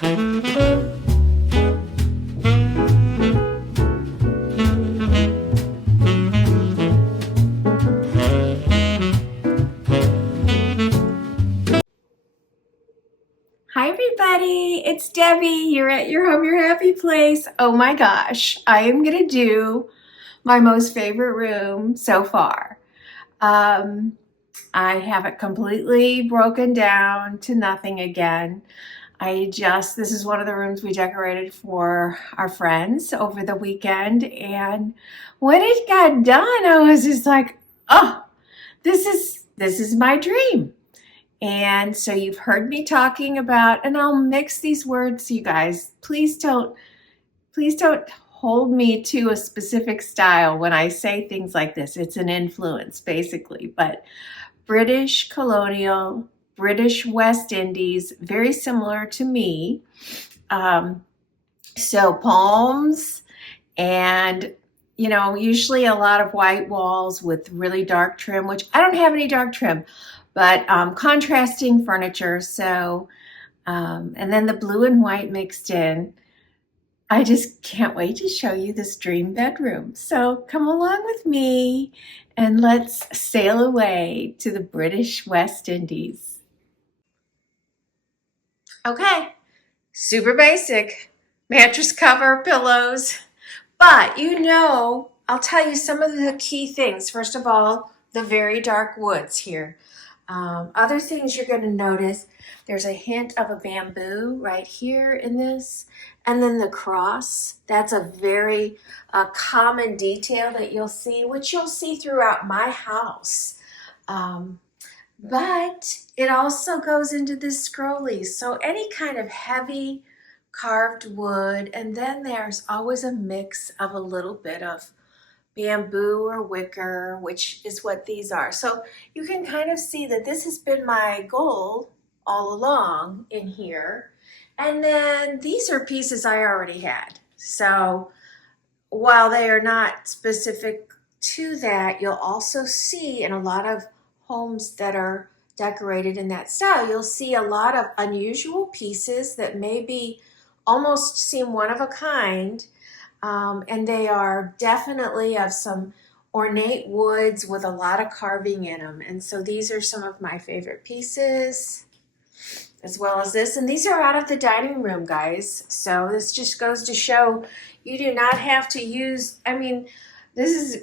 Hi everybody, it's Debbie. You're at your home, your happy place. Oh my gosh, I am gonna do my most favorite room so far. I have it completely broken down to nothing again. This is one of the rooms we decorated for our friends over the weekend, and when it got done, I was just like, oh, this is my dream. And so you've heard me talking about, and I'll mix these words, you guys. Please don't hold me to a specific style when I say things like this. It's an influence, basically. But British colonial, British West Indies, very similar to me. So palms and usually a lot of white walls with really dark trim, which I don't have any dark trim, but contrasting furniture. So, and then the blue and white mixed in. I just can't wait to show you this dream bedroom. So come along with me and let's sail away to the British West Indies. Okay, super basic. Mattress cover, pillows. But I'll tell you some of the key things. First of all, the very dark woods here. Other things you're going to notice, there's a hint of a bamboo right here in this. And then the cross, that's a very common detail that you'll see, which you'll see throughout my house. But it also goes into this scrolly. So any kind of heavy carved wood, and then there's always a mix of a little bit of bamboo or wicker, which is what these are. So you can kind of see that this has been my goal all along in here. And then these are pieces I already had. So while they are not specific to that, you'll also see in a lot of homes that are decorated in that style, you'll see a lot of unusual pieces that maybe almost seem one of a kind. And they are definitely of some ornate woods with a lot of carving in them. And so these are some of my favorite pieces, as well as this. And these are out of the dining room, guys. So this just goes to show you do not have to use, this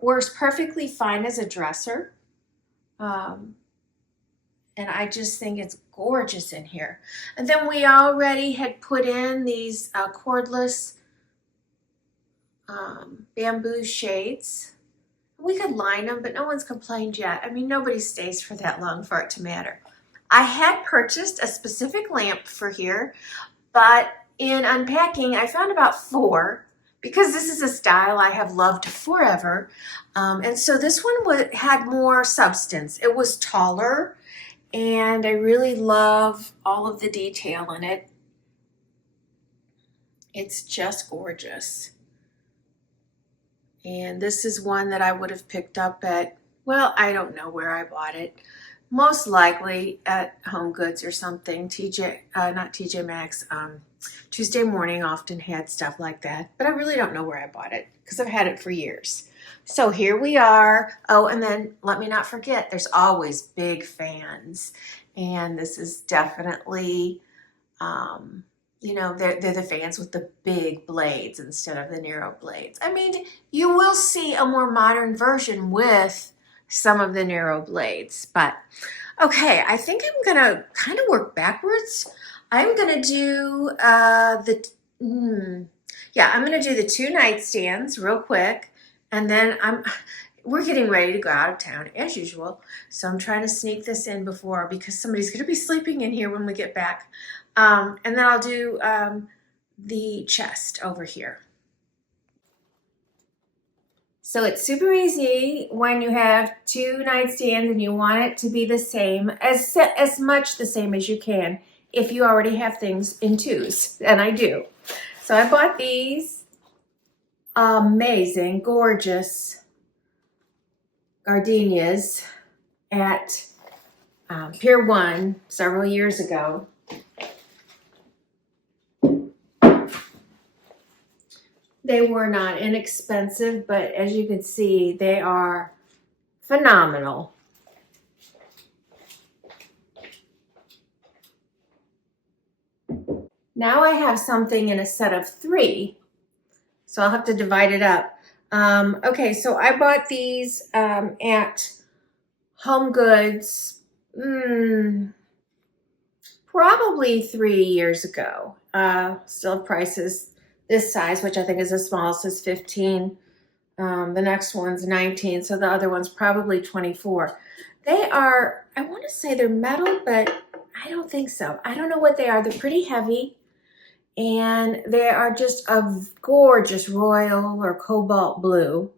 works perfectly fine as a dresser. And I just think it's gorgeous in here. And then we already had put in these cordless bamboo shades. We could line them, but no one's complained yet. Nobody stays for that long for it to matter. I had purchased a specific lamp for here, but in unpacking, I found about 4 because this is a style I have loved forever. And so this one had more substance. It was taller, and I really love all of the detail in it. It's just gorgeous. And this is one that I would have picked up at, well, I don't know where I bought it. Most likely at Homegoods or something. Not TJMaxx. Tuesday Morning often had stuff like that, but I really don't know where I bought it because I've had it for years. So here we are. Oh, and then let me not forget, there's always big fans. And this is definitely, they're the fans with the big blades instead of the narrow blades. You will see a more modern version with some of the narrow blades, but okay, I think I'm gonna kind of work backwards. I'm gonna do I'm gonna do the 2 nightstands real quick, and then we're getting ready to go out of town as usual. So I'm trying to sneak this in because somebody's gonna be sleeping in here when we get back. And then I'll do the chest over here. So it's super easy when you have 2 nightstands and you want it to be the same, as much the same as you can if you already have things in 2s, and I do. So I bought these amazing, gorgeous gardenias at Pier 1 several years ago. They were not inexpensive, but as you can see, they are phenomenal. Now I have something in a set of 3, so I'll have to divide it up. Okay, so I bought these at Homegoods probably 3 years ago. Still prices this size, which I think is the smallest, is 15. The next one's 19, so the other one's probably 24. They are, I want to say they're metal, but I don't think so. I don't know what they are. They're pretty heavy, and they are just a gorgeous royal or cobalt blue.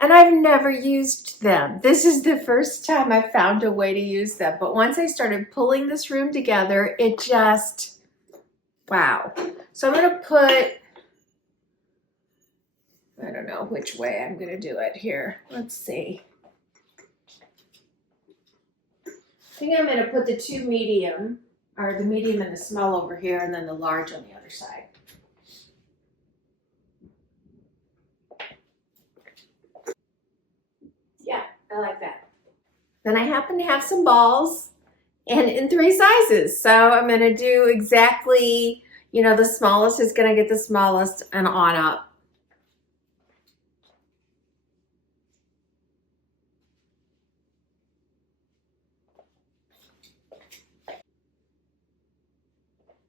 And I've never used them. This is the first time I found a way to use them. But once I started pulling this room together, it just, wow. So I'm gonna put, I don't know which way I'm gonna do it here. Let's see. I think I'm gonna put the 2 medium, or the medium and the small over here, and then the large on the other side. Yeah, I like that. Then I happen to have some balls and in 3 sizes. So I'm gonna do exactly, you know, the smallest is gonna get the smallest and on up.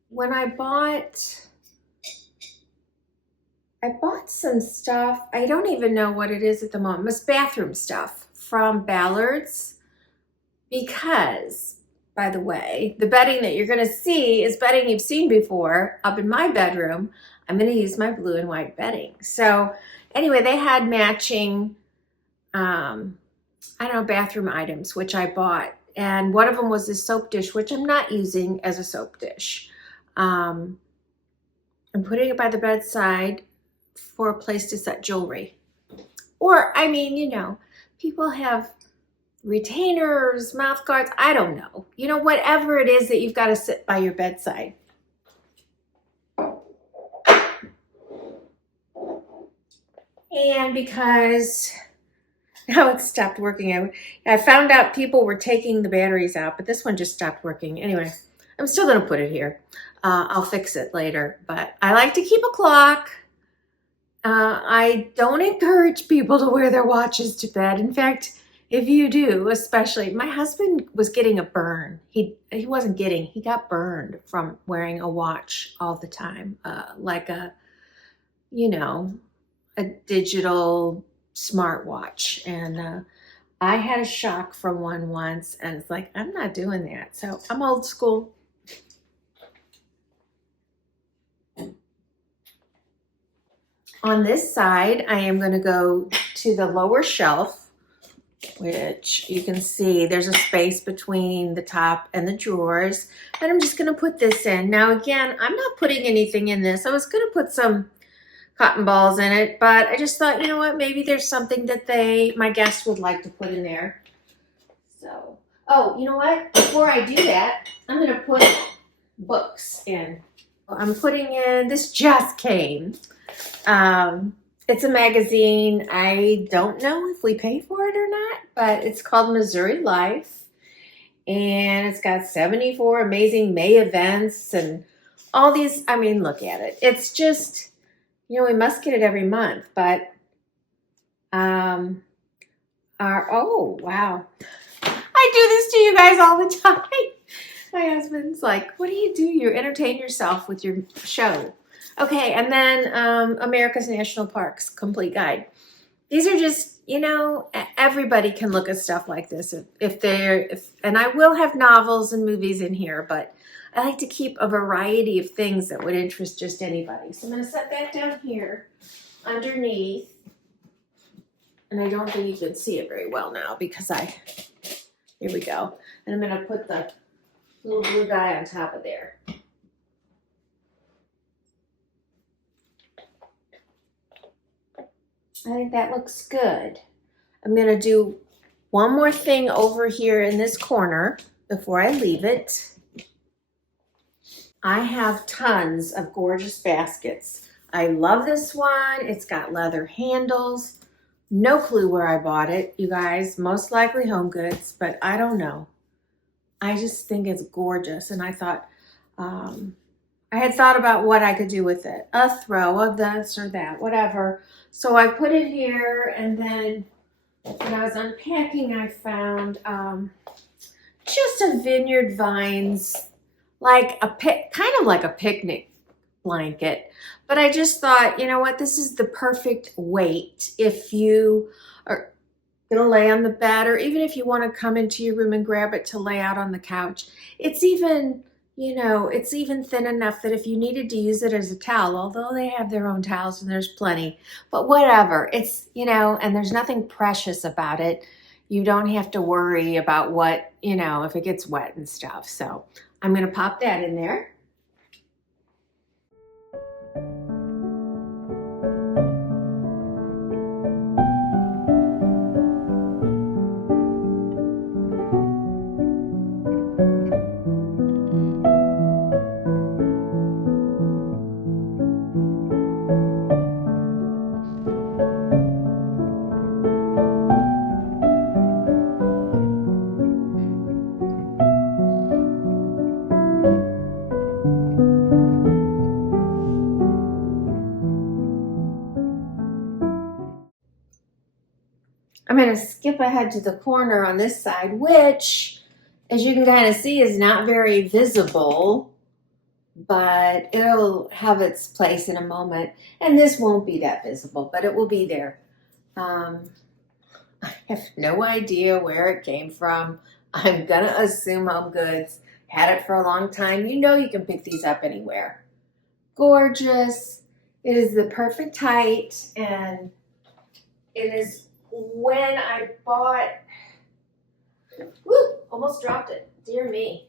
When I bought some stuff, I don't even know what it is at the moment. It's bathroom stuff from Ballards, because, by the way, the bedding that you're gonna see is bedding you've seen before up in my bedroom. I'm gonna use my blue and white bedding. So anyway, they had matching, I don't know, bathroom items, which I bought. And one of them was this soap dish, which I'm not using as a soap dish. I'm putting it by the bedside for a place to set jewelry. Or, I mean, you know, people have retainers, mouth guards, I don't know. You know, whatever it is that you've got to sit by your bedside. And because now it's stopped working, I found out people were taking the batteries out, but this one just stopped working. Anyway, I'm still going to put it here. I'll fix it later, but I like to keep a clock. I don't encourage people to wear their watches to bed. In fact, if you do, especially, my husband was getting a burn. He got burned from wearing a watch all the time, like a, you know, a digital smartwatch. And I had a shock from one once, and it's like, I'm not doing that. So I'm old school. On this side, I am going to go to the lower shelf, which you can see there's a space between the top and the drawers. And I'm just going to put this in. Now, again, I'm not putting anything in this. I was going to put some cotton balls in it, but I just thought, you know what, maybe there's something that my guests would like to put in there. So, oh, you know what? Before I do that, I'm going to put books in. I'm putting in, this just came. It's a magazine. I don't know if we pay for it or not, but it's called Missouri Life. And it's got 74 amazing May events and all these, I mean, look at it. It's just, you know, we must get it every month, but, oh, wow. I do this to you guys all the time. My husband's like, what do? You entertain yourself with your show. Okay, and then America's National Parks Complete Guide. These are just, you know, everybody can look at stuff like this and I will have novels and movies in here, but I like to keep a variety of things that would interest just anybody. So I'm going to set that down here underneath. And I don't think you can see it very well now because here we go. And I'm going to put the little blue guy on top of there. I think that looks good. I'm going to do one more thing over here in this corner before I leave it. I have tons of gorgeous baskets. I love this one. It's got leather handles. No clue where I bought it, you guys. Most likely Homegoods, but I don't know. I just think it's gorgeous. And I thought, I had thought about what I could do with it. A throw of this or that, whatever. So I put it here, and then when I was unpacking, I found just a Vineyard Vines, like kind of like a picnic blanket. But I just thought, you know what, this is the perfect weight if you are gonna lay on the bed, or even if you want to come into your room and grab it to lay out on the couch. It's even, you know, it's even thin enough that if you needed to use it as a towel, although they have their own towels and there's plenty, but whatever, it's, you know, and there's nothing precious about it. You don't have to worry about what, you know, if it gets wet and stuff. So I'm gonna pop that in there. I'm going to skip ahead to the corner on this side, which, as you can kind of see, is not very visible, but it'll have its place in a moment. And this won't be that visible, but it will be there. I have no idea where it came from. I'm going to assume Homegoods. Had it for a long time. You know you can pick these up anywhere. Gorgeous. It is the perfect height, and it is when I bought, whoo, almost dropped it, dear me.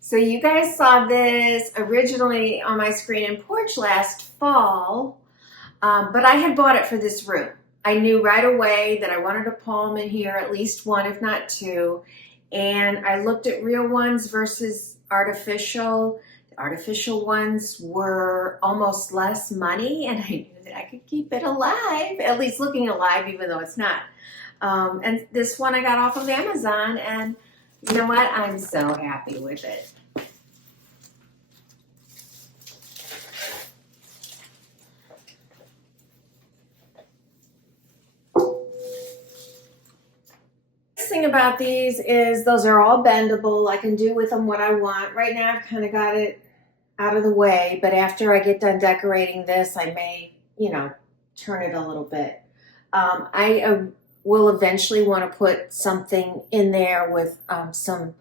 So you guys saw this originally on my screen and porch last fall, but I had bought it for this room. I knew right away that I wanted a palm in here, at least one, if not two, and I looked at real ones versus artificial. Artificial ones were almost less money, and I knew that I could keep it alive, at least looking alive, even though it's not. And this one I got off of Amazon, and you know what? I'm so happy with it. Thing about these is those are all bendable. I can do with them what I want. Right now I've kind of got it out of the way, but after I get done decorating this, I may, you know, turn it a little bit. I will eventually want to put something in there with some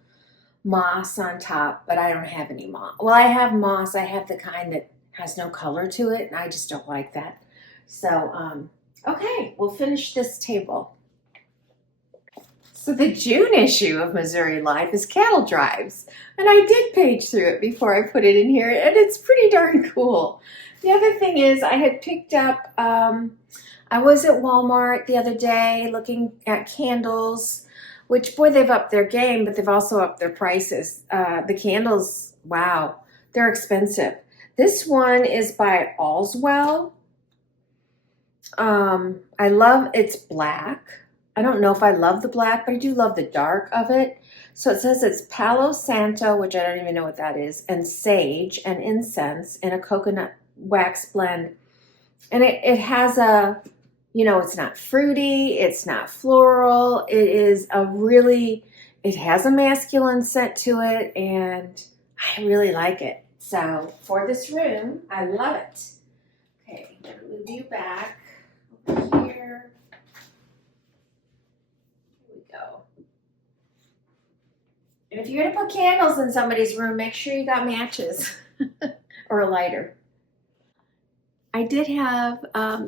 moss on top, but I don't have any moss. Well, I have moss. I have the kind that has no color to it, and I just don't like that. So, okay, we'll finish this table. So the June issue of Missouri Life is cattle drives, and I did page through it before I put it in here, and it's pretty darn cool. The other thing is I had picked up, I was at Walmart the other day looking at candles, which, boy, they've upped their game, but they've also upped their prices. The candles, wow, they're expensive. This one is by Allswell. I love, it's black. I don't know if I love the black, but I do love the dark of it. So it says it's Palo Santo, which I don't even know what that is, and sage and incense in a coconut wax blend. And it has a, you know, it's not fruity, it's not floral. It is a really, it has a masculine scent to it, and I really like it. So for this room, I love it. Okay, I'm gonna move you back over here. Go. And if you're gonna put candles in somebody's room, make sure you got matches or a lighter. I did have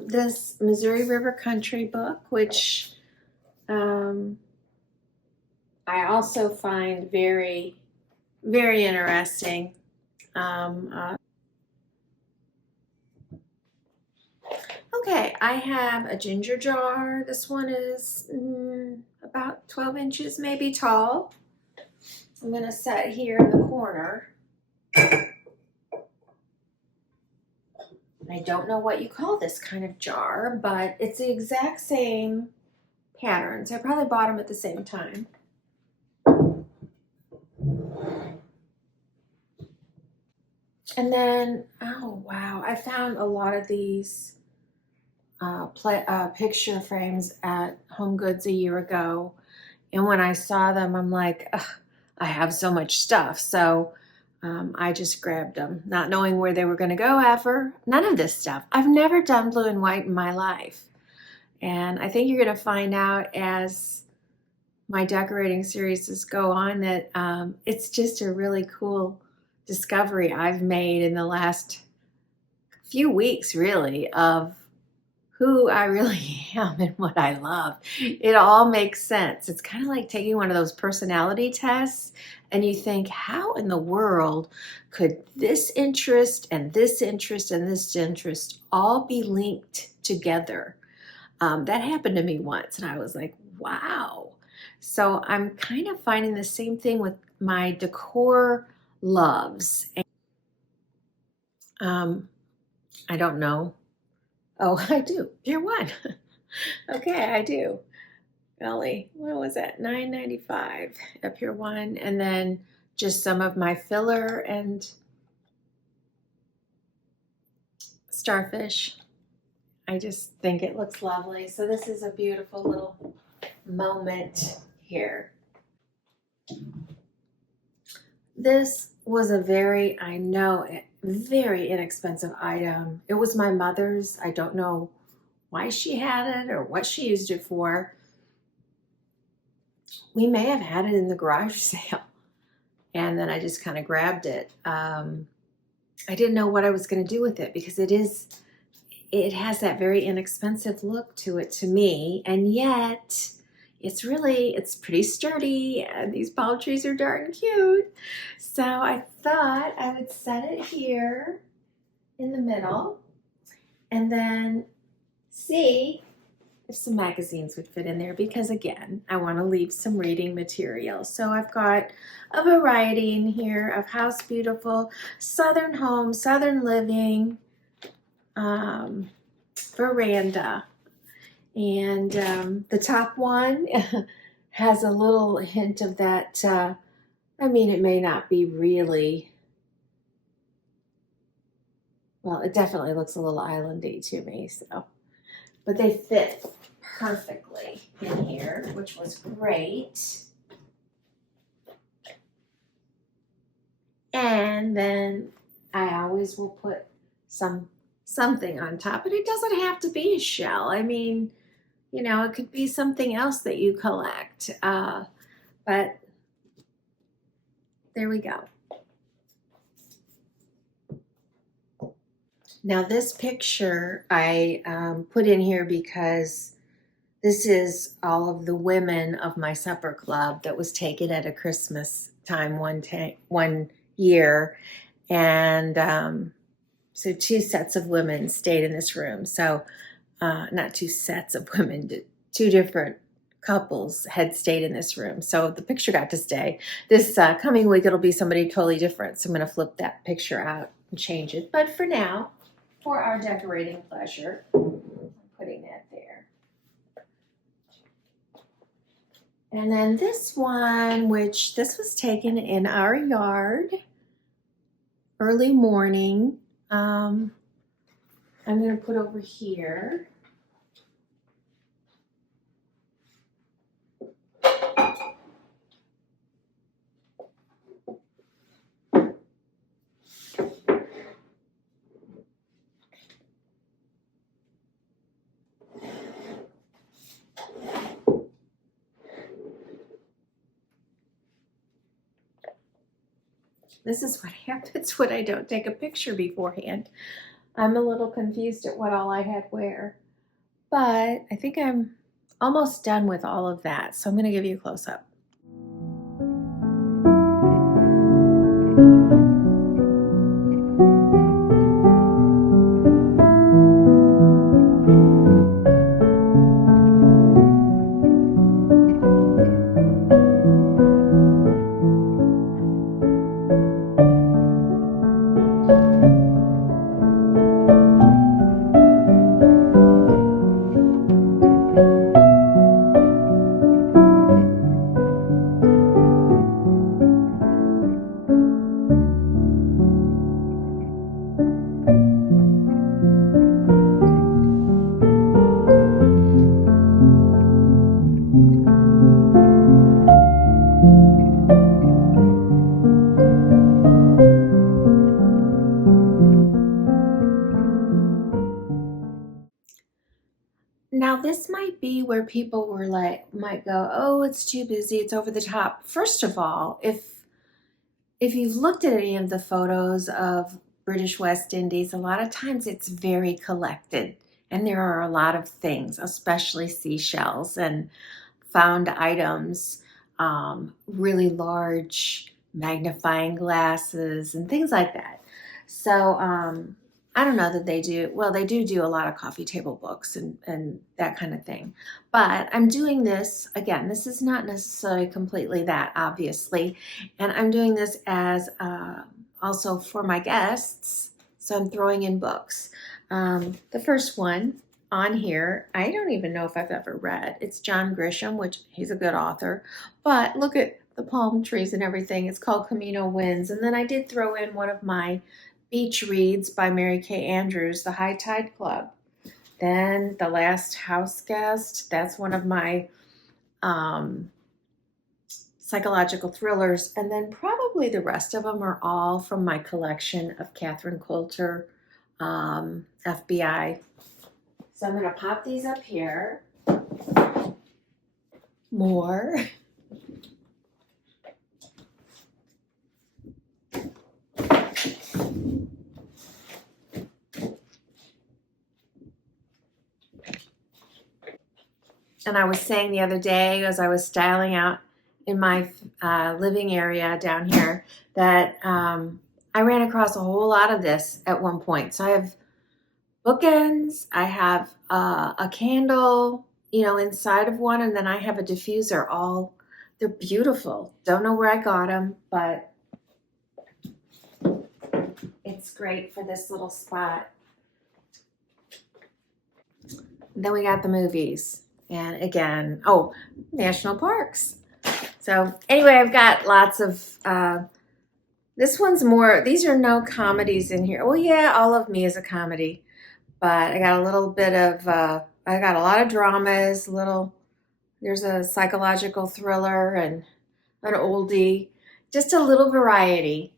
this Missouri River Country book, which I also find very, very interesting. Okay, I have a ginger jar. This one is about 12 inches maybe tall. I'm going to set here in the corner. I don't know what you call this kind of jar, but it's the exact same patterns. I probably bought them at the same time. And then, oh wow, I found a lot of these picture frames at Homegoods a year ago. And when I saw them, I'm like, ugh, I have so much stuff. So I just grabbed them, not knowing where they were going to go ever. None of this stuff. I've never done blue and white in my life. And I think you're going to find out as my decorating series go on that it's just a really cool discovery I've made in the last few weeks, really, of who I really am and what I love. It all makes sense. It's kind of like taking one of those personality tests and you think, how in the world could this interest and this interest and this interest all be linked together? That happened to me once and I was like, wow. So I'm kind of finding the same thing with my decor loves. I don't know. Oh, I do. Pier 1. Okay, I do. Golly, what was that? $9.95 at Pier 1. And then just some of my filler and starfish. I just think it looks lovely. So this is a beautiful little moment here. This was a very, I know, very inexpensive item. It was my mother's. I don't know why she had it or what she used it for. We may have had it in the garage sale. And then I just kind of grabbed it. I didn't know what I was going to do with it because it has that very inexpensive look to it to me. And yet it's pretty sturdy and these palm trees are darn cute. So I thought I would set it here in the middle and then see if some magazines would fit in there because again, I want to leave some reading material. So I've got a variety in here of House Beautiful, Southern Home, Southern Living, Veranda. And the top one has a little hint of that, I mean, it may not be really, well, it definitely looks a little islandy to me, so. But they fit perfectly in here, which was great. And then I always will put something on top, but it doesn't have to be a shell. I mean, you know, it could be something else that you collect, but there we go. Now this picture I put in here because this is all of the women of my supper club that was taken at a Christmas time one year. And so 2 sets of women stayed in this room. So not 2 sets of women, 2 different couples had stayed in this room. So the picture got to stay. This coming week, it'll be somebody totally different. So I'm going to flip that picture out and change it. But for now, for our decorating pleasure, I'm putting that there. And then this one, which this was taken in our yard, early morning. I'm going to put over here. This is what happens when I don't take a picture beforehand. I'm a little confused at what all I had where, but I think I'm almost done with all of that. So I'm going to give you a close-up. be where people were like, might go, oh, it's too busy, it's over the top. First of all, if you've looked at any of the photos of British West Indies, a lot of times it's very collected. And there are a lot of things, especially seashells and found items, really large magnifying glasses and things like that. So I don't know that they do, well, they do a lot of coffee table books and that kind of thing. But I'm doing this, again, this is not necessarily completely that, obviously. And I'm doing this as also for my guests. So I'm throwing in books. The first one on here, I don't even know if I've ever read. It's John Grisham, which he's a good author. But look at the palm trees and everything. It's called Camino Winds. And then I did throw in one of my beach reads by Mary Kay Andrews, The High Tide Club. Then The Last House Guest. That's one of my psychological thrillers. And then probably the rest of them are all from my collection of Catherine Coulter, FBI. So I'm going to pop these up here. More. And I was saying the other day as I was styling out in my living area down here that I ran across a whole lot of this at one point. So I have bookends, I have a candle, you know, inside of one, and then I have a diffuser. All, they're beautiful. Don't know where I got them, but it's great for this little spot. And then we got the movies. And again, oh, national parks. So anyway, I've got lots of, this one's more, these are no comedies in here. Well, yeah, All of Me is a comedy. But I got a little bit of, I got a lot of dramas, there's a psychological thriller and an oldie, just a little variety.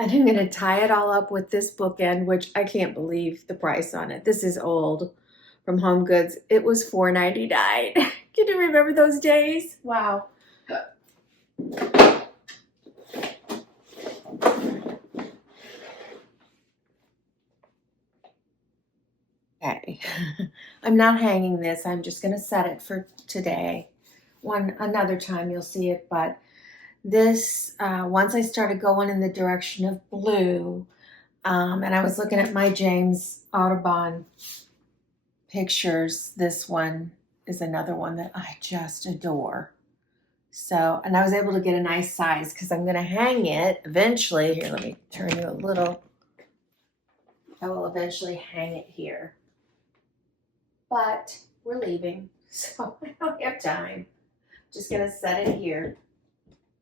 And I'm going to tie it all up with this bookend, which I can't believe the price on it. This is old from Homegoods. It was $4.99. Can you remember those days? Wow. Okay. I'm not hanging this. I'm just going to set it for today. Another time you'll see it, but this, once I started going in the direction of blue, and I was looking at my James Audubon pictures, this one is another one that I just adore. So, and I was able to get a nice size because I'm going to hang it eventually. Here, let me turn you a little. I will eventually hang it here. But we're leaving, so I don't have time. Just going to set it here,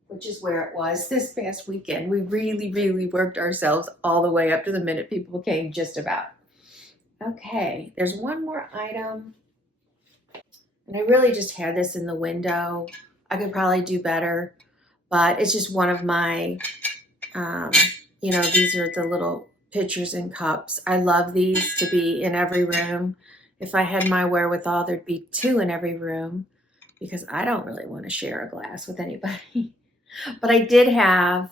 which is where it was this past weekend. We really, really worked ourselves all the way up to the minute people came, just about. Okay, there's one more item. And I really just had this in the window. I could probably do better, but it's just one of my, you know, these are the little pitchers and cups. I love these to be in every room. If I had my wherewithal, there'd be 2 in every room because I don't really want to share a glass with anybody. But I did have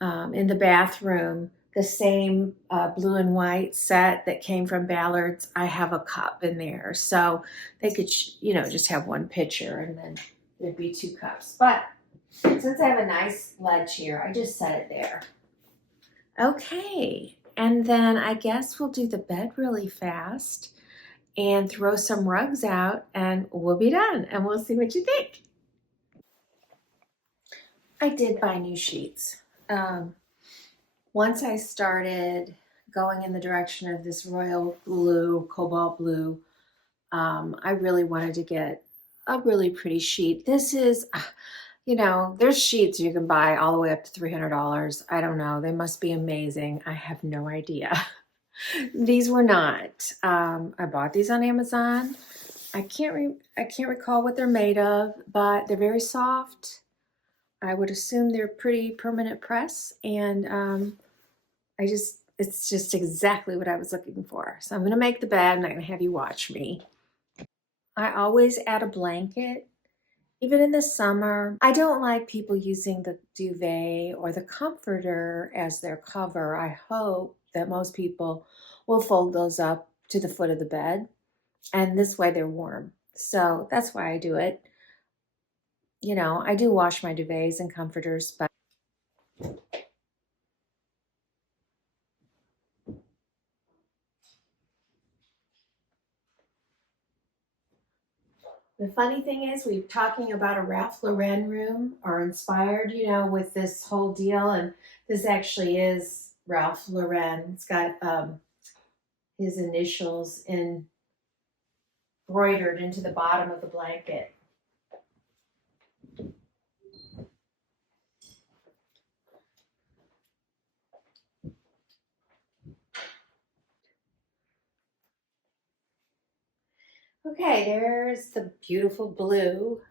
in the bathroom the same blue and white set that came from Ballards. I have a cup in there. So they could, you know, just have one pitcher and then there'd be 2 cups. But since I have a nice ledge here, I just set it there. Okay. And then I guess we'll do the bed really fast and throw some rugs out and we'll be done. And we'll see what you think. I did buy new sheets. Once I started going in the direction of this royal blue, cobalt blue, I really wanted to get a really pretty sheet. This is, you know, there's sheets you can buy all the way up to $300. I don't know. They must be amazing. I have no idea. These were not. I bought these on Amazon. I can't recall what they're made of, but they're very soft. I would assume they're pretty permanent press, and it's just exactly what I was looking for. So I'm gonna make the bed. I'm not gonna have you watch me. I always add a blanket, even in the summer. I don't like people using the duvet or the comforter as their cover. I hope that most people will fold those up to the foot of the bed, and this way they're warm. So that's why I do it. You know, I do wash my duvets and comforters, but the funny thing is, we're talking about a Ralph Lauren room, or inspired, you know, with this whole deal. And this actually is Ralph Lauren. It's got his initials embroidered into the bottom of the blanket. Okay, there's the beautiful blue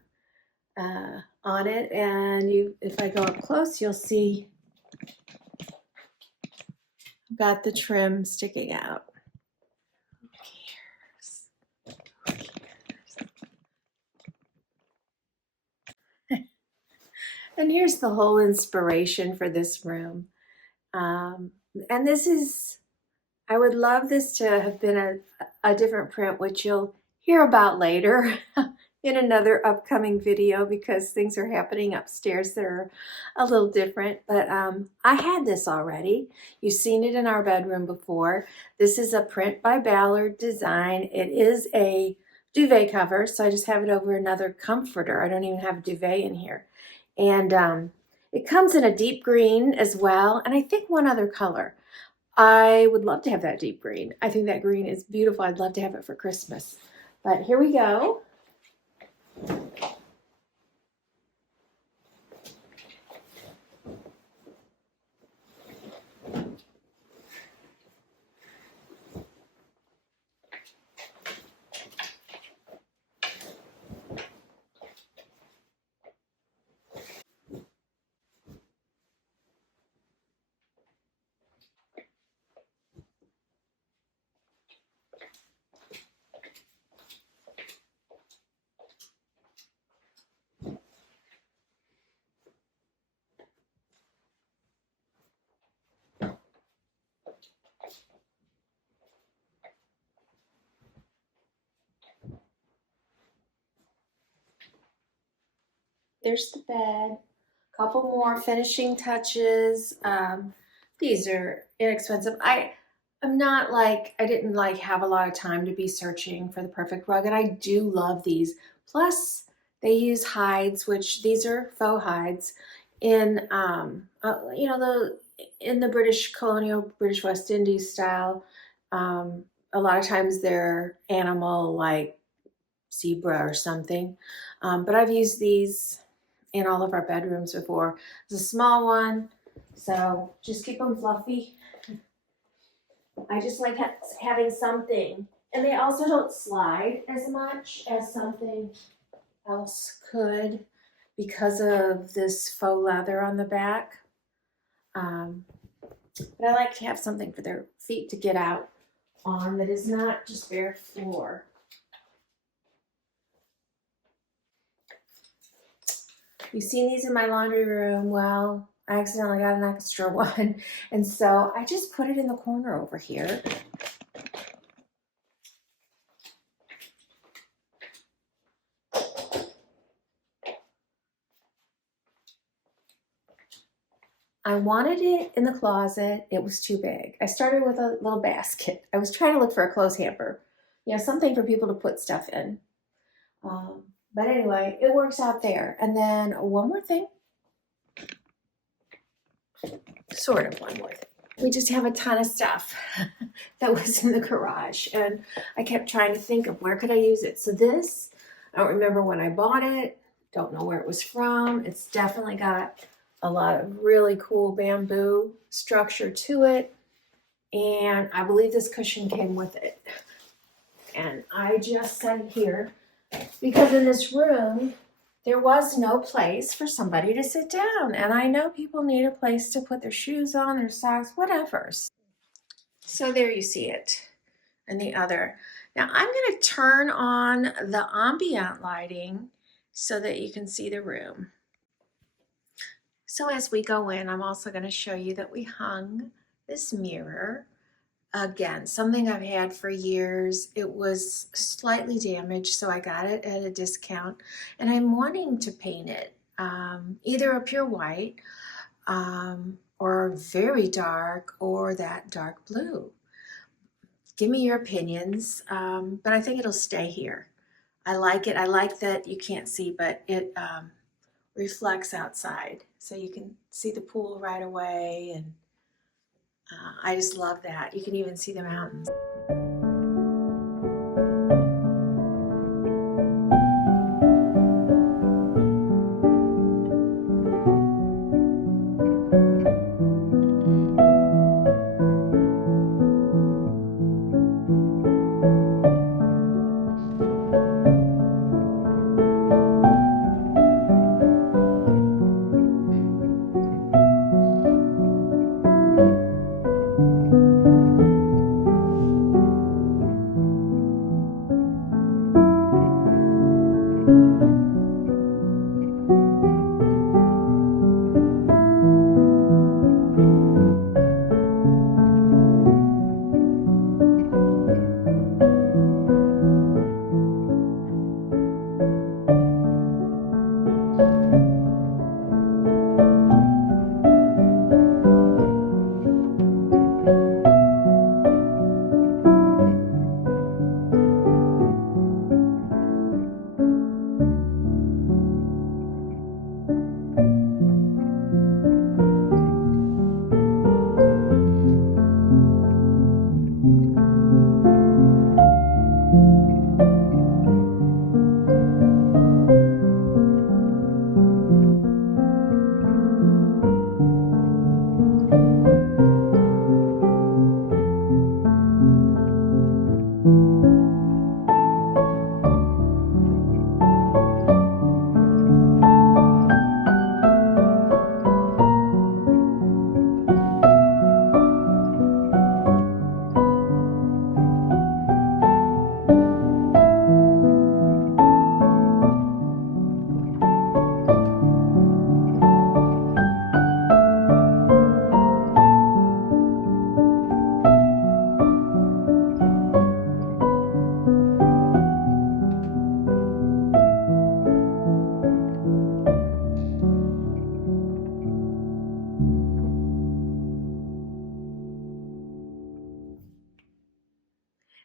on it. And if I go up close, you'll see I've got the trim sticking out. Who cares? And here's the whole inspiration for this room. And this is, I would love this to have been a different print, which you'll hear about later in another upcoming video, because things are happening upstairs that are a little different. But I had this already. You've seen it in our bedroom before. This is a print by Ballard design. It is a duvet cover, so I just have it over another comforter. I don't even have a duvet in here. And it comes in a deep green as well, and I think one other color. I would love to have that deep green. I think that green is beautiful. I'd love to have it for Christmas. But here we go. There's the bed. A couple more finishing touches. These are inexpensive. I'm not like, I didn't like have a lot of time to be searching for the perfect rug, and I do love these. Plus, they use hides, which these are faux hides in, you know, in the British colonial, British West Indies style. A lot of times they're animal, like zebra or something. But I've used these in all of our bedrooms before. It's a small one, so just keep them fluffy. I just like having something. And they also don't slide as much as something else could because of this faux leather on the back. But I like to have something for their feet to get out on that is not just bare floor. You've seen these in my laundry room. Well, I accidentally got an extra one, and so I just put it in the corner over here. I wanted it in the closet. It was too big. I started with a little basket. I was trying to look for a clothes hamper, you know, something for people to put stuff in. But anyway, it works out there. And then one more thing. Sort of one more thing. We just have a ton of stuff that was in the garage, and I kept trying to think of where could I use it. So this, I don't remember when I bought it. Don't know where it was from. It's definitely got a lot of really cool bamboo structure to it. And I believe this cushion came with it. And I just set it here because in this room, there was no place for somebody to sit down. And I know people need a place to put their shoes on, their socks, whatever. So there you see it, and the other. Now I'm going to turn on the ambient lighting so that you can see the room. So as we go in, I'm also going to show you that we hung this mirror. Again, something I've had for years. It was slightly damaged, so I got it at a discount, and I'm wanting to paint it either a pure white or very dark or that dark blue. Give me your opinions, but I think it'll stay here. I like it. I like that you can't see, but it reflects outside, so you can see the pool right away, and I just love that. You can even see the mountains.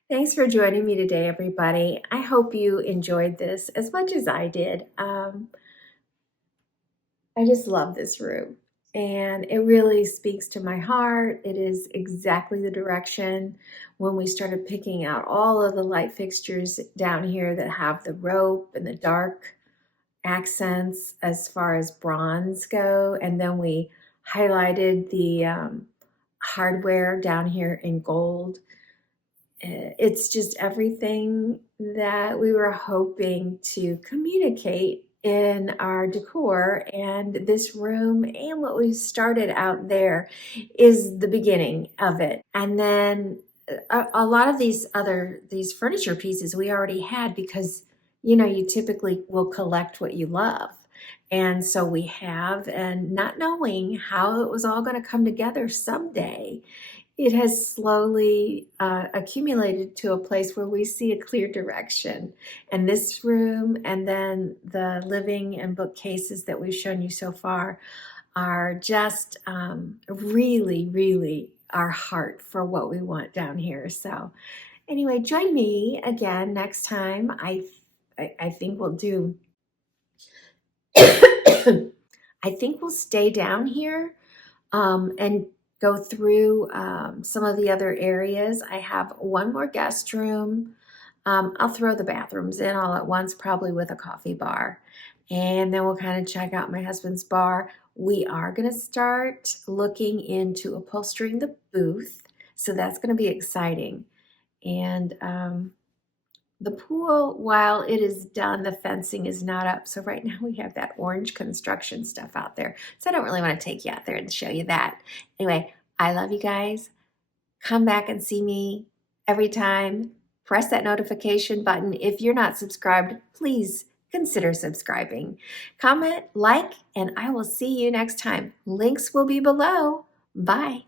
Thanks for joining me today, everybody. I hope you enjoyed this as much as I did. I just love this room, and it really speaks to my heart. It is exactly the direction when we started picking out all of the light fixtures down here that have the rope and the dark accents as far as bronze go, and then we highlighted the hardware down here in gold. It's just everything that we were hoping to communicate in our decor, and this room and what we started out there is the beginning of it. And then a lot of these furniture pieces we already had, because you typically will collect what you love. And so we have, and not knowing how it was all going to come together someday, it has slowly accumulated to a place where we see a clear direction. And this room, and then the living and bookcases that we've shown you so far, are just really, really our heart for what we want down here. So anyway, join me again next time. I think we'll do, I think we'll stay down here and go through some of the other areas. I have one more guest room. I'll throw the bathrooms in all at once, probably with a coffee bar. And then we'll kind of check out my husband's bar. We are going to start looking into upholstering the booth, so that's going to be exciting. And the pool, while it is done, the fencing is not up. So right now we have that orange construction stuff out there. So I don't really want to take you out there and show you that. Anyway, I love you guys. Come back and see me every time. Press that notification button. If you're not subscribed, please consider subscribing. Comment, like, and I will see you next time. Links will be below. Bye.